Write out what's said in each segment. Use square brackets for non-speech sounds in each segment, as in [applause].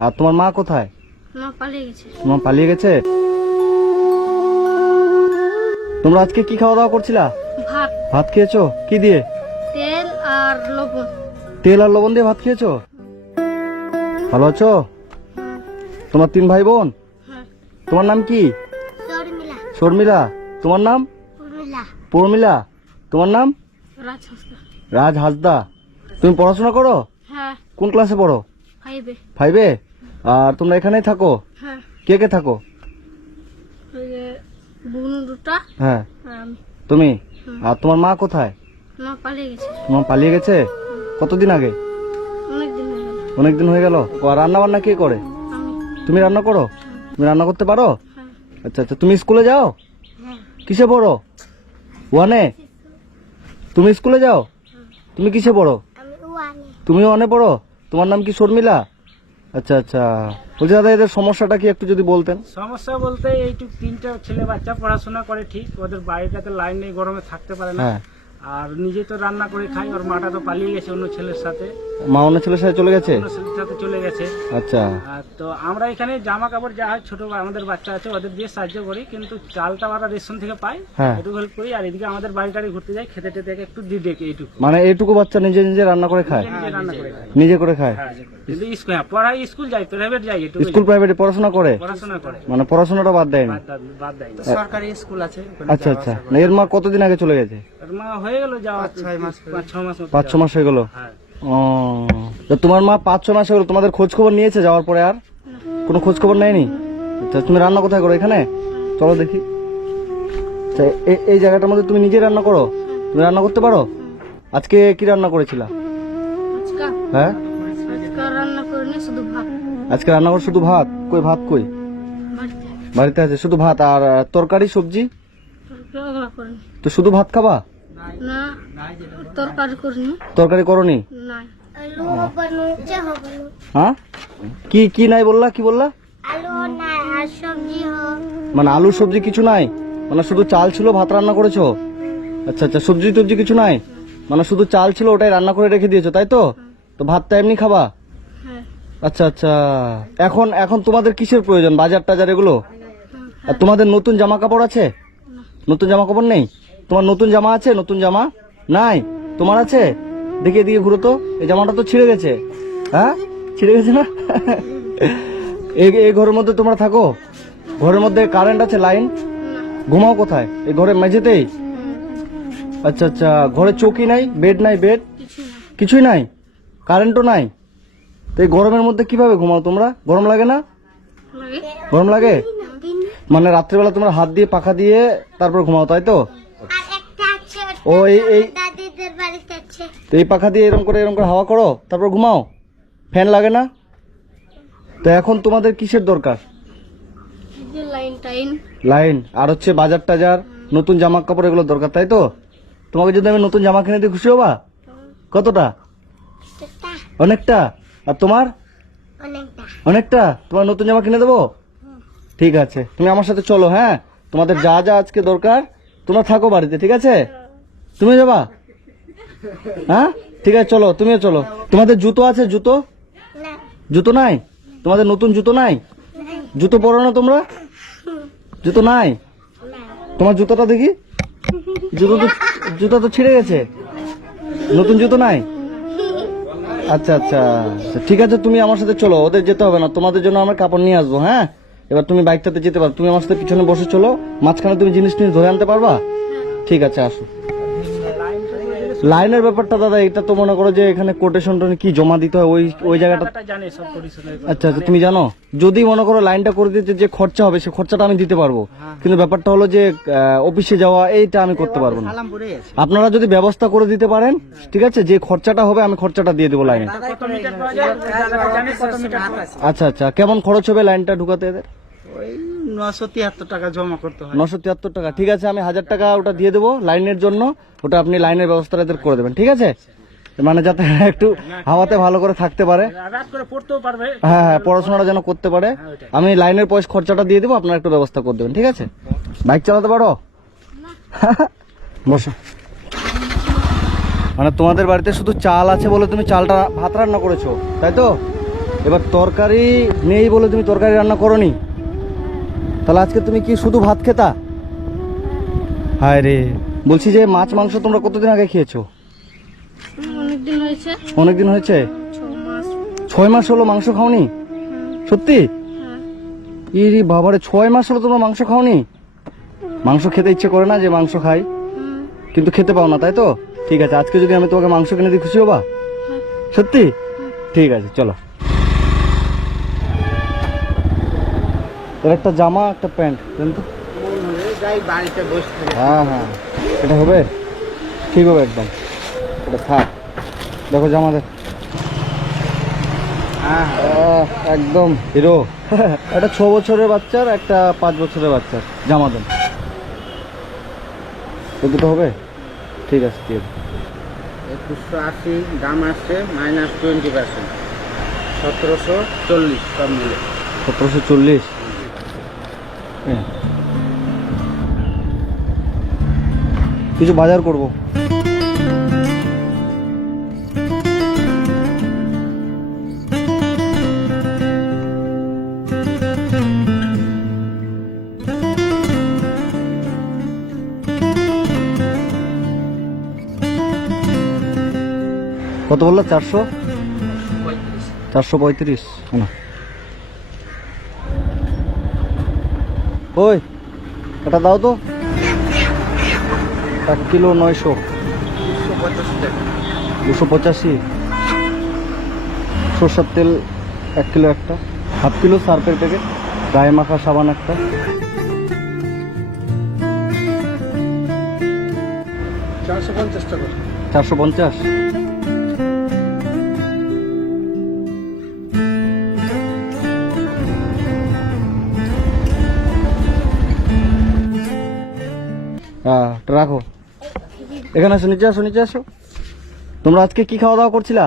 আর তোমার মা কোথায়? মা পালিয়ে গেছে। তোমার পালিয়ে গেছে? তোমরা আজকে কি খাওয়া দাওয়া করছিলা? ভাত। ভাত খেয়েছো? কি দিয়ে? তেল আর লবণ। তেল আর লবণ দিয়ে ভাত খেয়েছো? ভালো আছো? তোমার তিন ভাই বোন হ্যাঁ। তোমার নাম কি? শর্মিলা। তোমার নাম? পরমিলা তোমার নাম? রাজ হাসদা। তুমি পড়াশোনা করো? হ্যাঁ। কোন ক্লাসে পড়ো? ফাইভে আর তোমরা এখানেই থাকো? হ্যাঁ। কে কে থাকো? ওই যে বোন দুটা। হ্যাঁ। আর আমি তুমি আর তোমার মা কোথায়? মা পালিয়ে গেছে। তোমার পালিয়ে গেছে? কতদিন আগে? অনেক দিন হয়ে গেল। অনেক দিন হয়ে গেল। রান্না বান্না কে করে? আমি। তুমি রান্না করো? তুমি রান্না করতে পারো? হ্যাঁ। আচ্ছা আচ্ছা তুমি স্কুলে যাও? হ্যাঁ। কিসে পড়ো? ওয়ানে? তুমি স্কুলে যাও? তুমি কিসে পড়ো? আমি ওয়ানে। তুমি ওয়ানে পড়ো? তোমার নাম কি শর্মিলা? আচ্ছা আচ্ছা। বলছি দাদা এদের সমস্যাটা কি একটু যদি বলতেন? সমস্যা বলতে এইটুক তিনটা ছেলে বাচ্চা পড়াশোনা করে ঠিক ওদের বাড়িটাতে লাইন নেই গরমে থাকতে পারে না। হ্যাঁ। আর নিজে তো রান্না করে খাই ওর মাটা তো পালিয়ে গেছে অন্য ছেলের সাথে। মা অন্য ছেলের সাথে চলে গেছে? অন্য ছেলের সাথে চলে গেছে। আচ্ছা। তো আমরা এখানে জামা কাপড় যা হয় ছোট আমাদের বাচ্চা আছে ওদের দিয়ে সাহায্য করি কিন্তু চালটা আমরা রেশন থেকে পাই হ্যাঁ। এটুকু হেল্প করি আর এদিকে আমাদের বাড়ি টাড়ি ঘুরতে যাই খেতে টেতে একটু দিয়ে দেখি এইটুকু। মানে এইটুকু বাচ্চা নিজে নিজে রান্না করে খায়? নিজে করে নিজে করে খায়? হ্যাঁ কিন্তু স্কুল হ্যাঁ পড়াই স্কুল যাই প্রাইভেট এটুকু স্কুল প্রাইভেটে পড়াশোনা করে? পড়াশোনা করে। মানে পড়াশোনাটা বাদ দেয়নি? বাদ বাদ দেয় সরকারি স্কুল আছে আচ্ছা আচ্ছা। এর মা কতদিন আগে চলে গেছে? ওর মা হয়ে গেল যাওয়া পাঁচ ছ মাস হয়ে গেল? হ্যাঁ। ও। তো তোমার মা পাঁচ ছ মাস হয়ে গেল তোমাদের খোঁজ খবর নিয়েছে যাওয়ার পরে আর? কোনো খোঁজ খবর নেয়নি? আচ্ছা তুমি রান্না কোথায় করো এখানে? চলো দেখি। আচ্ছা, এই জায়গাটার মধ্যে তুমি নিজে রান্না করো? তুমি রান্না করতে পারো? আজকে কি রান্না করেছিলা? হ্যাঁ? আজকা রান্না করিনি শুধু ভাত। আজকে রান্না করো শুধু ভাত? কই ভাত কই? বাড়িতে বাড়িতে আছে শুধু ভাত। আর তরকারি সবজি? তো শুধু ভাত খাবা? না তরকারি করিনি। তরকারি করনি? আলু হবে হ্যাঁ? কি কি নাই বললা কি বললা? আলু নাই আর সবজি মানে আলু সবজি কিছু নাই? মানে শুধু চাল ছিল ভাত রান্না করেছ? আচ্ছা আচ্ছা সবজি টবজি কিছু নাই? মানে শুধু চাল ছিল ওটাই রান্না করে রেখে দিয়েছ তাই তো? তো ভাতটা এমনি খাবা? হ্যাঁ। আচ্ছা আচ্ছা। এখন এখন তোমাদের কিসের প্রয়োজন? বাজার টাজার এগুলো? আর তোমাদের নতুন জামা কাপড় আছে নতুন জামা কাপড় নেই? তোমার নতুন জামা আছে? নতুন জামা? নাই। তোমার আছে? দেখি এদিকে ঘুরো তো। এই জামাটা তো ছিঁড়ে গেছে। হ্যাঁ? ছিঁড়ে গেছে না? এই ঘরের মধ্যে তোমরা থাকো। ঘরের মধ্যে কারেন্ট আছে লাইন ঘুমাও কোথায়? এই ঘরের মেঝেতেই? আচ্ছা আচ্ছা। ঘরে চৌকি নাই? বেড নাই বেড কিছুই নাই? কারেন্টও নাই? তো এই গরমের মধ্যে কীভাবে ঘুমাও তোমরা? গরম লাগে না? গরম লাগে? মানে রাত্রিবেলা তোমরা হাত দিয়ে পাখা দিয়ে তারপর ঘুমাও তাই তো? ও এই এই। তো এই পাখা দিয়ে এরকম করে এরকম করে হাওয়া করো তারপর ঘুমাও। ফ্যান লাগে না? তো এখন তোমাদের কিসের দরকার? লাইন আর হচ্ছে বাজার টাজার নতুন জামা কাপড় এগুলো দরকার তাই তো? তোমাকে যদি আমি নতুন জামা কিনে দিই খুশি হবা? কতটা? অনেকটা? আর তোমার? অনেকটা। অনেকটা? তোমার নতুন জামা কিনে দেবো? ঠিক আছে তুমি আমার সাথে চলো হ্যাঁ? তোমাদের যা যা আজকে দরকার তোমরা থাকো বাড়িতে ঠিক আছে? তুমি যাবা? হ্যাঁ? ঠিক আছে চলো তুমিও চলো। তোমাদের জুতো আছে জুতো? জুতো নাই? তোমাদের নতুন জুতো নাই? জুতো পরো না তোমরা? জুতো নাই? তোমার জুতোটা দেখি। জুতো তো জুতো তো ছিঁড়ে গেছে। নতুন জুতো নাই? আচ্ছা আচ্ছা আচ্ছা, ঠিক আছে তুমি আমার সাথে চলো ওদের যেতে হবে না। তোমাদের জন্য আমরা কাপড় নিয়ে আসব হ্যাঁ? এবার তুমি বাইকটাতে যেতে পারো। তুমি আমার সাথে পিছনে বসে চলো। মাঝখানে তুমি জিনিস টিনিস ধরে আনতে পারবা? ঠিক আছে আসো। লাইনের ব্যাপারটা দাদা এটা তো মনে করো যে এখানে কোটেশন কি জমা দিতে হয় ওই ওই জায়গাটা সব পরিশোধের আচ্ছা আচ্ছা তুমি জানো? যদি মনে করো লাইনটা করে দিতে যে খরচা হবে সে খরচাটা আমি দিতে পারব। কিন্তু ব্যাপারটা হলো যে অফিসে যাওয়া এইটা আমি করতে পারব না। আপনারা যদি ব্যবস্থা করে দিতে পারেন ঠিক আছে? যে খরচাটা হবে আমি খরচাটা দিয়ে দেবো লাইনে। আচ্ছা আচ্ছা কেমন খরচ হবে লাইনটা ঢুকাতে এদের? ওই নশো তিয়াত্তর টাকা জমা করতে হয়। নশো তিয়াত্তর টাকা। ঠিক আছে আমি হাজার টাকা ওটা দিয়ে দেবো লাইনের জন্য। ওটা আপনি লাইনের এদের করে দেবেন। ঠিক আছে? মানে যাতে [laughs] একটু হাওয়াতে ভালো করে থাকতে পারে। করে হ্যাঁ হ্যাঁ পড়াশোনাটা যেন করতে পারে। হ্যাঁ, আমি লাইনের পয়সা খরচাটা দিয়ে দেবো আপনার একটু ব্যবস্থা করে দেবেন। ঠিক আছে? বাইক চালাতে পারো? বসো। মানে তোমাদের বাড়িতে শুধু চাল আছে বলে তুমি চালটা ভাত রান্না করেছ তাই তো? এবার তরকারি নেই বলে তুমি তরকারি রান্না করনি? তাহলে আজকে তুমি কি শুধু ভাত খেতা? হায় রে বলছি যে মাছ মাংস তোমরা কতদিন আগে খেয়েছো? অনেক দিন হয়েছে। অনেকদিন হয়েছে? ছয় মাস হলো মাংস খাওনি? সত্যি? হ্যাঁ। ইরি বাবারে ছয় মাস হলো তোমরা মাংস খাওনি? মাংস খেতে ইচ্ছে করে না যে মাংস খাই। কিন্তু খেতে পাও না তাই তো? ঠিক আছে আজকে যদি আমি তোমাকে মাংস কিনে দিই খুশি হবা? হ্যাঁ। সত্যি? ঠিক আছে চলো। এর একটা জামা একটা প্যান্ট দেন তো? যাই বাড়িতে বসে থাকি। হ্যাঁ হ্যাঁ। এটা হবে? ঠিক হবে একদম। এটা থাক। দেখো জামা দেখ একদম। হিরো। [laughs] একটা ছ বছরের বাচ্চার একটা পাঁচ বছরের বাচ্চার। জামা দেন। দুটো হবে? ঠিক আছে ঠিক আছে একুশশো আশি দাম আসছে মাইনাস টোয়েন্টি পার্সেন্ট সতেরোশো চল্লিশ সব মিলে। সতেরোশো চল্লিশ? কিছু বাজার করব। কত বলল? চারশো? চারশো পঁয়ত্রিশ। না ওই এটা দাও তো। এক কিলো নয়শো। দুশো পঁচাশি। সর্ষার তেল এক কিলো একটা। হাফ কিলো সার্ফের প্যাকেট। গায়ে মাখা সাবান একটা। চারশো পঞ্চাশ টাকা। চারশো পঞ্চাশ। হ্যাঁ রাখো। এখানে আসো নিচে আসো নিচে আসো। তোমরা আজকে কি খাওয়া দাওয়া করছিলা?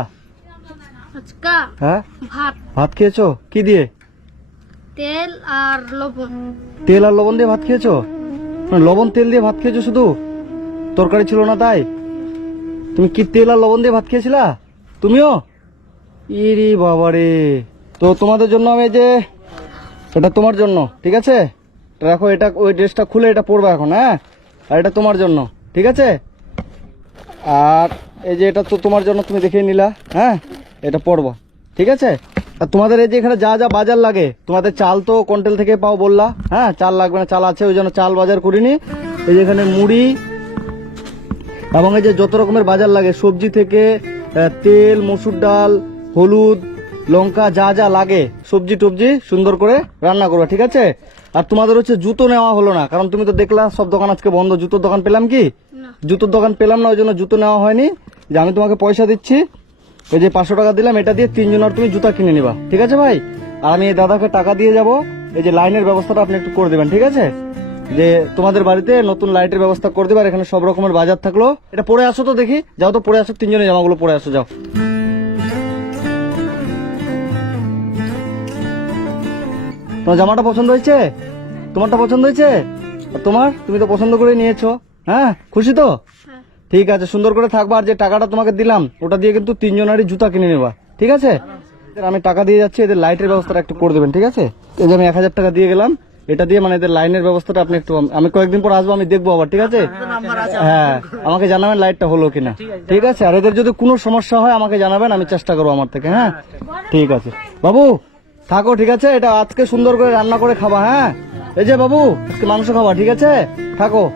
হ্যাঁ? ভাত। খেয়েছো? কি দিয়ে? তেল আর লবণ। তেল আর লবণ দিয়ে ভাত খেয়েছো? মানে লবণ তেল দিয়ে ভাত খেয়েছো শুধু? তরকারি ছিল না তাই? তুমি কি তেল আর লবণ দিয়ে ভাত খেয়েছিলা? তুমিও? ইরি বাবারে তো তোমাদের জন্য আমি যে এটা তোমার জন্য ঠিক আছে? রাখো এটা ওই ড্রেসটা খুলে এটা পরবে এখন হ্যাঁ? আর এটা তোমার জন্য, ঠিক আছে? আর এই যে এটা তো তোমার জন্য তুমি দেখে নিলা হ্যাঁ? এটা পরবো, ঠিক আছে? আর তোমাদের এই যে এখানে যা যা বাজার লাগে, তোমাদের চাল তো কন্টেল থেকে পাও বললা হ্যাঁ? চাল লাগবে না, চাল আছে, ওই জন্য চাল বাজার করিনি। এই যে এখানে মুড়ি, এবং এই যে যত রকমের বাজার লাগে, সবজি থেকে তেল, মসুর ডাল, হলুদ, লঙ্কা, যা যা লাগে, সবজি টবজি সুন্দর করে রান্না করবে, ঠিক আছে? আর তোমাদের হচ্ছে জুতো নেওয়া হলো না কারণ তুমি তো দেখলা সব দোকান আজকে বন্ধ জুতোর দোকান পেলাম কি? জুতোর দোকান পেলাম না ওই জন্য জুতো নেওয়া হয়নি। যে আমি তোমাকে পয়সা দিচ্ছি ওই যে পাঁচশো টাকা দিলাম এটা দিয়ে তিনজনের তুমি জুতা কিনে নিবা। ঠিক আছে ভাই? আর আমি এই দাদাকে টাকা দিয়ে যাব এই যে লাইনের ব্যবস্থাটা আপনি একটু করে দেবেন ঠিক আছে? যে তোমাদের বাড়িতে নতুন লাইটের ব্যবস্থা করে দেবে আর এখানে সব রকমের বাজার থাকল। এটা পরে আসো তো দেখি যাও তো পরে আসো তিনজনে জামাগুলো পরে আসো যাও। তোমার জামাটা পছন্দ হয়েছে? তোমারটা পছন্দ হয়েছে? আর তোমার? তুমি তো পছন্দ করে নিয়েছো। হ্যাঁ? খুশি তো? হ্যাঁ। ঠিক আছে সুন্দর করে থাকবা আর যে টাকাটা তোমাকে দিলাম ওটা দিয়ে কিন্তু তিনজনারই জুতা কিনে নেবা। ঠিক আছে? আমি টাকা দিয়ে যাচ্ছি এদের লাইটের ব্যবস্থাটা একটু করে দেবেন ঠিক আছে? এই যে আমি এক হাজার টাকা দিয়ে গেলাম এটা দিয়ে মানে এদের লাইনের ব্যবস্থাটা আপনি একটু আমি কয়েকদিন পর আসব আমি দেখব আবার ঠিক আছে? হ্যাঁ আমাকে জানাবেন লাইটটা হলো কিনা। ঠিক আছে। আর এদের যদি কোনো সমস্যা হয় আমাকে জানাবেন আমি চেষ্টা করব আমার থেকে হ্যাঁ? ঠিক আছে। বাবু থাকো, ঠিক আছে? এটা আজকে সুন্দর করে রান্না করে খাবা হ্যাঁ? এই যে বাবু, আজকে মাংস খাবা, ঠিক আছে? থাকো।